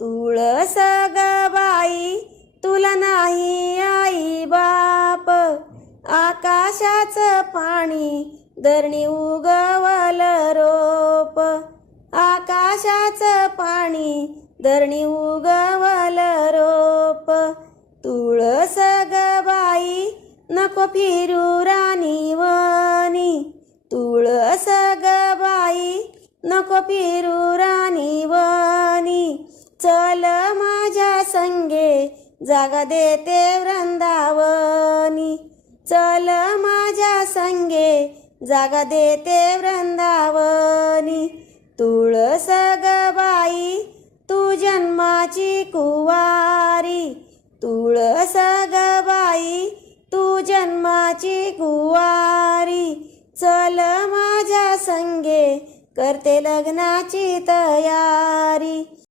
तुळस ग बाई तुला नाही आई बाप, आकाशाचं पाणी धरणी उगवल रोप, आकाशाचं पाणी धरणी उगवल रोप. तुळस ग बाई नको फिरू राणी वनी, तुळस ग बाई नको फिरू राणी वनी. चल माझ्या संगे जागा देते वृंदावनी, चल माझ्या संगे जागा देते वृंदावनी. तुळस ग बाई तू जन्माची कुवारी, तुळस ग बाई तू जन्माची कुवारी. चल माझ्या संगे करते लग्नाची तयारी.